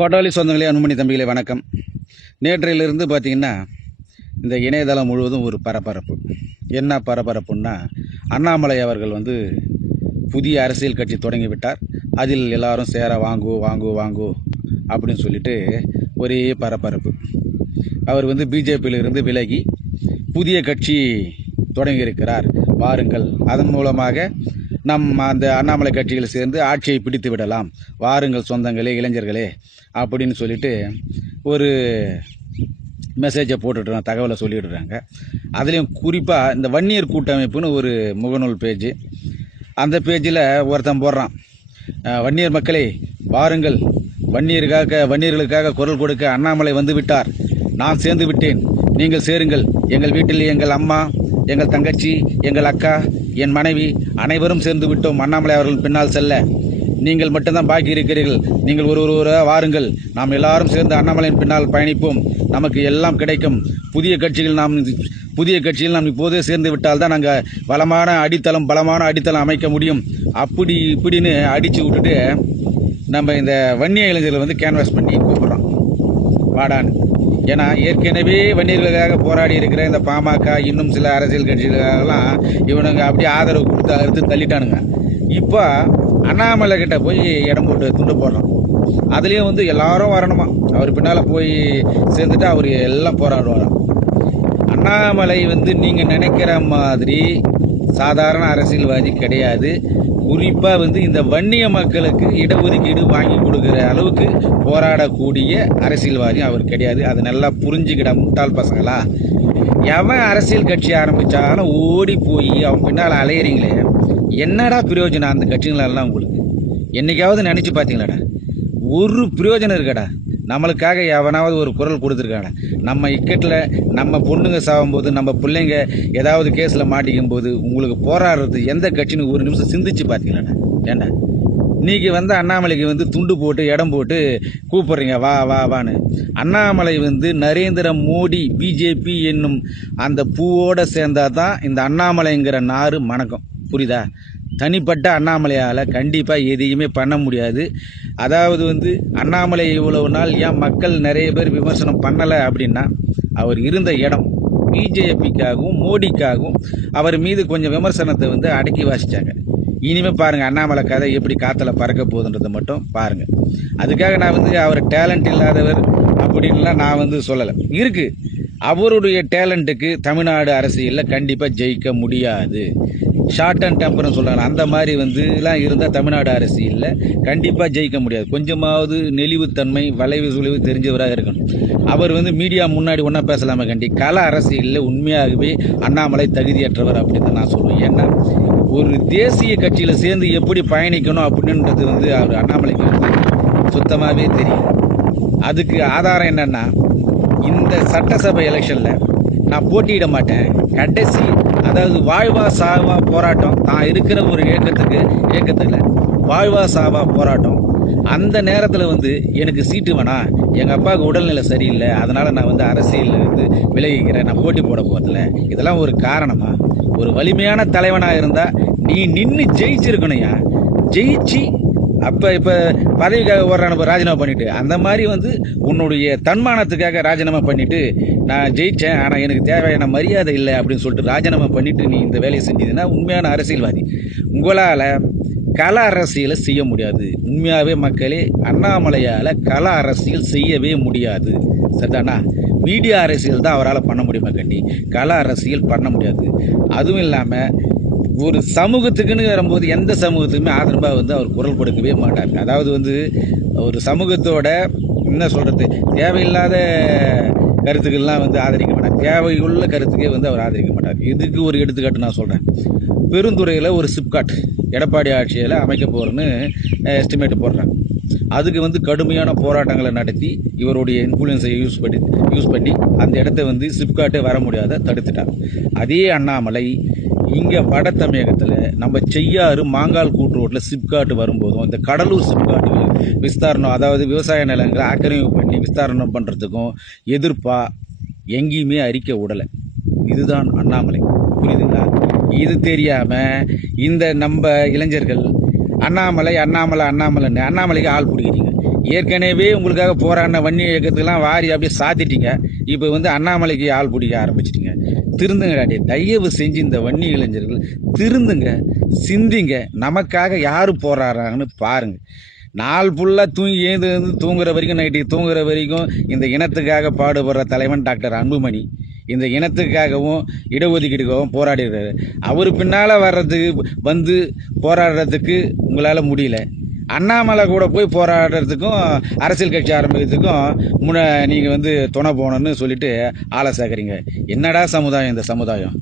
பாட்டாளி சொந்தங்களே, அனுமணி தம்பிகளே வணக்கம். நேற்றையிலிருந்து பார்த்திங்கன்னா இந்த இணையதளம் முழுவதும் ஒரு பரபரப்பு. என்ன பரபரப்புன்னா, அண்ணாமலை அவர்கள் புதிய அரசியல் கட்சி தொடங்கிவிட்டார். அதில் எல்லாரும் சேர வாங்கோ வாங்கோ வாங்கோ அப்படின்னு சொல்லிட்டு ஒரே பரபரப்பு. அவர் பிஜேபியிலிருந்து விலகி புதிய கட்சி தொடங்கியிருக்கிறார், வாருங்கள், அதன் மூலமாக அந்த அண்ணாமலை கட்சிகள் சேர்ந்து ஆட்சியை பிடித்து விடலாம், வாருங்கள் சொந்தங்களே, இளைஞர்களே அப்படின்னு சொல்லிட்டு ஒரு மெசேஜை போட்டுடுறாங்க, தகவலை சொல்லிடுறாங்க. அதுலேயும் குறிப்பாக இந்த வன்னியர் கூட்டமைப்புன்னு ஒரு முகநூல் பேஜ், அந்த பேஜில் ஒருத்தன் போடுறான், வன்னியர் மக்களே வாருங்கள், வன்னியர்களுக்காக குரல் கொடுக்க அண்ணாமலை வந்து விட்டார், நான் சேர்ந்து விட்டேன், நீங்கள் சேருங்கள், எங்கள் வீட்டில் எங்கள் அம்மா, எங்கள் தங்கச்சி, எங்கள் அக்கா, என் மனைவி அனைவரும் சேர்ந்து விட்டோம் அண்ணாமலை அவர்கள் பின்னால் செல்ல, நீங்கள் மட்டும்தான் பாக்கி இருக்கிறீர்கள், நீங்கள் ஒருவராக வாருங்கள், நாம் எல்லாரும் சேர்ந்து அண்ணாமலையின் பின்னால் பயணிப்போம், நமக்கு எல்லாம் கிடைக்கும், புதிய கட்சியில் நாம் இப்போதே சேர்ந்து விட்டால் தான் நாங்கள் பலமான அடித்தளம் அமைக்க முடியும், அப்படி இப்படின்னு அடித்து விட்டுட்டு நம்ம இந்த வன்னிய இளைஞர்களை கேன்வாஸ் பண்ணி கூப்பிட்றோம் வாடான்னு. ஏன்னா ஏற்கனவே வன்னியர்களுக்காக போராடி இருக்கிற இந்த பாமக இன்னும் சில அரசியல் கட்சிகளுக்கெல்லாம் இவனுங்க அப்படியே ஆதரவு கொடுத்து அறுத்து தள்ளிட்டானுங்க. இப்போ அண்ணாமலை கிட்ட போய் இடம் போட்டு துண்டு போடுறோம். அதுலேயும் எல்லாரும் வரணுமா, அவர் பின்னால் போய் சேர்ந்துட்டு அவர் எல்லாம் போராடுவாராம். அண்ணாமலை நீங்கள் நினைக்கிற மாதிரி சாதாரண அரசியல்வாதி கிடையாது. குறிப்பாக இந்த வன்னிய மக்களுக்கு இடஒதுக்கீடு வாங்கி கொடுக்குற அளவுக்கு போராடக்கூடிய அரசியல்வாதியும் அவர் கிடையாது. அதை நல்லா புரிஞ்சுக்கிட முட்டாள் பசங்களா. எவன் அரசியல் கட்சி ஆரம்பித்தாலும் ஓடி போய் அவன் பின்னால் அலையிறீங்களே, என்னடா பிரயோஜனம் அந்த கட்சிகளெல்லாம் உங்களுக்கு? என்னைக்காவது நினச்சி பார்த்தீங்களாடா? ஒரு பிரயோஜனம் இருக்காடா? நம்மளுக்காக எவனாவது ஒரு குரல் கொடுத்துருக்காங்க? நம்ம இக்கட்டில் நம்ம பொண்ணுங்க சாகும்போது, நம்ம பிள்ளைங்க ஏதாவது கேஸில் மாட்டிக்கும் போது உங்களுக்கு போராடுறது எந்த கட்சின்னு ஒரு நிமிஷம் சிந்திச்சு பார்த்தீங்களாடா? ஏண்டா நீங்கள் அண்ணாமலைக்கு துண்டு போட்டு இடம் போட்டு கூப்பிட்றீங்க வா வா வான்னு. அண்ணாமலை நரேந்திர மோடி பிஜேபி என்னும் அந்த பூவோடு சேர்ந்தால் தான் இந்த அண்ணாமலைங்கிற நாறு மணக்கம், புரியுதா? தனிப்பட்ட அண்ணாமலையால் கண்டிப்பாக எதையுமே பண்ண முடியாது. அதாவது அண்ணாமலை இவ்வளவு நாள் ஏன் மக்கள் நிறைய பேர் விமர்சனம் பண்ணலை அப்படின்னா, அவர் இருந்த இடம் பிஜேபிக்காகவும் மோடிக்காகவும் அவர் மீது கொஞ்சம் விமர்சனத்தை அடக்கி வாசித்தாங்க. இனிமேல் பாருங்கள் அண்ணாமலை கதை எப்படி காற்றுல பறக்க போகுதுன்றதை மட்டும் பாருங்கள். அதுக்காக நான் அவர் டேலண்ட் இல்லாதவர் அப்படின்லாம் நான் சொல்லலை. இருக்குது, அவருடைய டேலண்ட்டுக்கு தமிழ்நாடு அரசியலில் கண்டிப்பாக ஜெயிக்க முடியாது. ஷார்ட் அண்ட் டெம்பர்னு சொல்கிறாங்க, அந்த மாதிரி எல்லாம் இருந்தால் தமிழ்நாடு அரசியலில் கண்டிப்பாக ஜெயிக்க முடியாது. கொஞ்சமாவது நெளிவுத்தன்மை, வளைவு சுழிவு தெரிஞ்சவராக இருக்கணும். அவர் மீடியா முன்னாடி ஒன்றா பேசலாமே கண்டி, கல அரசியலில் உண்மையாகவே அண்ணாமலை தகுதியற்றவர் அப்படின்னு நான் சொல்லுவேன். ஏன்னா ஒரு தேசிய கட்சியில் சேர்ந்து எப்படி பயணிக்கணும் அப்படின்றது அவர் அண்ணாமலைக்கு சுத்தமாகவே தெரியும். அதுக்கு ஆதாரம் என்னென்னா, இந்த சட்டசபை எலெக்ஷனில் நான் போட்டியிட மாட்டேன், கடைசி அதாவது வாழ்வா சாவா போராட்டம், தான் இருக்கிற ஒரு இயக்கத்தில் வாழ்வா சாவா போராட்டம், அந்த நேரத்தில் எனக்கு சீட்டு வேணாம், எங்கள் அப்பாவுக்கு உடல்நிலை சரியில்லை, அதனால் நான் அரசியலில் விலகிக்கிறேன், நான் போட்டி போட போகிறதில்ல, இதெல்லாம் ஒரு காரணமா? ஒரு வலிமையான தலைவனாக இருந்தால் நீ நின்று ஜெயிச்சிருக்கணும்யா. ஜெயிச்சு இப்போ பதவிக்காக ஓடுறான ராஜினாமா பண்ணிவிட்டு, அந்த மாதிரி உன்னுடைய தன்மானத்துக்காக ராஜினாமா பண்ணிவிட்டு, நான் ஜெயித்தேன் ஆனால் எனக்கு தேவையான மரியாதை இல்லை அப்படின்னு சொல்லிட்டு ராஜினாமா பண்ணிவிட்டு நீ இந்த வேலையை செஞ்சதுன்னா உண்மையான அரசியல்வாதி. உங்களால் கள அரசியலை செய்ய முடியாது. உண்மையாகவே மக்களே, அண்ணாமலையால் கள அரசியல் செய்யவே முடியாது, சரிதானா? மீடியா அரசியல் தான் அவரால் பண்ண முடியுமா கண்டி, கள அரசியல் பண்ண முடியாது. அதுவும் இல்லாமல் ஒரு சமூகத்துக்குன்னு வரும்போது எந்த சமூகத்துக்குமே ஆதரவாக அவர் குரல் கொடுக்கவே மாட்டார். அதாவது ஒரு சமூகத்தோட என்ன சொல்கிறது, தேவையில்லாத கருத்துக்கள்லாம் ஆதரிக்க மாட்டார், தேவையுள்ள கருத்துக்கே அவர் ஆதரிக்க மாட்டார். இதுக்கு ஒரு எடுத்துக்காட்டு நான் சொல்கிறேன். பெருந்துறையில் ஒரு சிப்காட் எடப்பாடி ஆட்சியில் அமைக்க போகிறேன்னு எஸ்டிமேட் போடுறாங்க. அதுக்கு கடுமையான போராட்டங்களை நடத்தி இவருடைய இன்ஃப்ளூயன்ஸை யூஸ் பண்ணி அந்த இடத்த சிப்காட்டே வர முடியாத தடுத்துட்டாங்க. அதே அண்ணாமலை இங்கே வட தமிழகத்தில் நம்ம செய்யாறு மாங்கால் கூட்டு ரோட்டில் சிப்காட்டு வரும்போதும், இந்த கடலூர் சிப்காட்டு விஸ்தாரணம், அதாவது விவசாய நிலங்களை ஆக்கிரமிப்பு பண்ணி விஸ்தாரணம் பண்ணுறதுக்கும் எதிர்ப்பாக எங்கேயுமே அறிக்கை விடலை. இதுதான் அண்ணாமலை, புரியுதுங்களா? இது தெரியாமல் இந்த நம்ம இளைஞர்கள் அண்ணாமலைக்கு ஆள் பிடிக்கிறீங்க. ஏற்கனவே உங்களுக்காக போராடின வன்னி இயக்கத்துக்கெல்லாம் வாரி அப்படியே சாத்திட்டீங்க. இப்போ வந்து அண்ணாமலைக்கு ஆள் பிடிக்க ஆரம்பிச்சிட்டிங்க. திருந்துங்கடா டே, தயவு செஞ்சு இந்த வன்னி இளைஞர்கள் திருந்துங்க, சிந்திங்க. நமக்காக யார் போராடுறாங்கன்னு பாருங்க. நாள் ஃபுல்லாக தூங்கி ஏந்து தூங்குற வரைக்கும், நைட்டுக்கு தூங்குற வரைக்கும் இந்த இனத்துக்காக பாடுபடுற தலைவன் டாக்டர் அன்புமணி. இந்த இனத்துக்காகவும் இடஒதுக்கீடுக்காகவும் போராடிடுறாரு. அவர் பின்னால் வர்றதுக்கு வந்து போராடுறதுக்கு உங்களால் முடியல. அண்ணாமலை கூட போய் போராடுறதுக்கும் அரசியல் கட்சி ஆரம்பிக்கிறதுக்கும் நீங்கள் வந்து துணை போகணுன்னு சொல்லிட்டு ஆளை சேர்க்குறீங்க. என்னடா சமுதாயம் இந்த சமுதாயம்?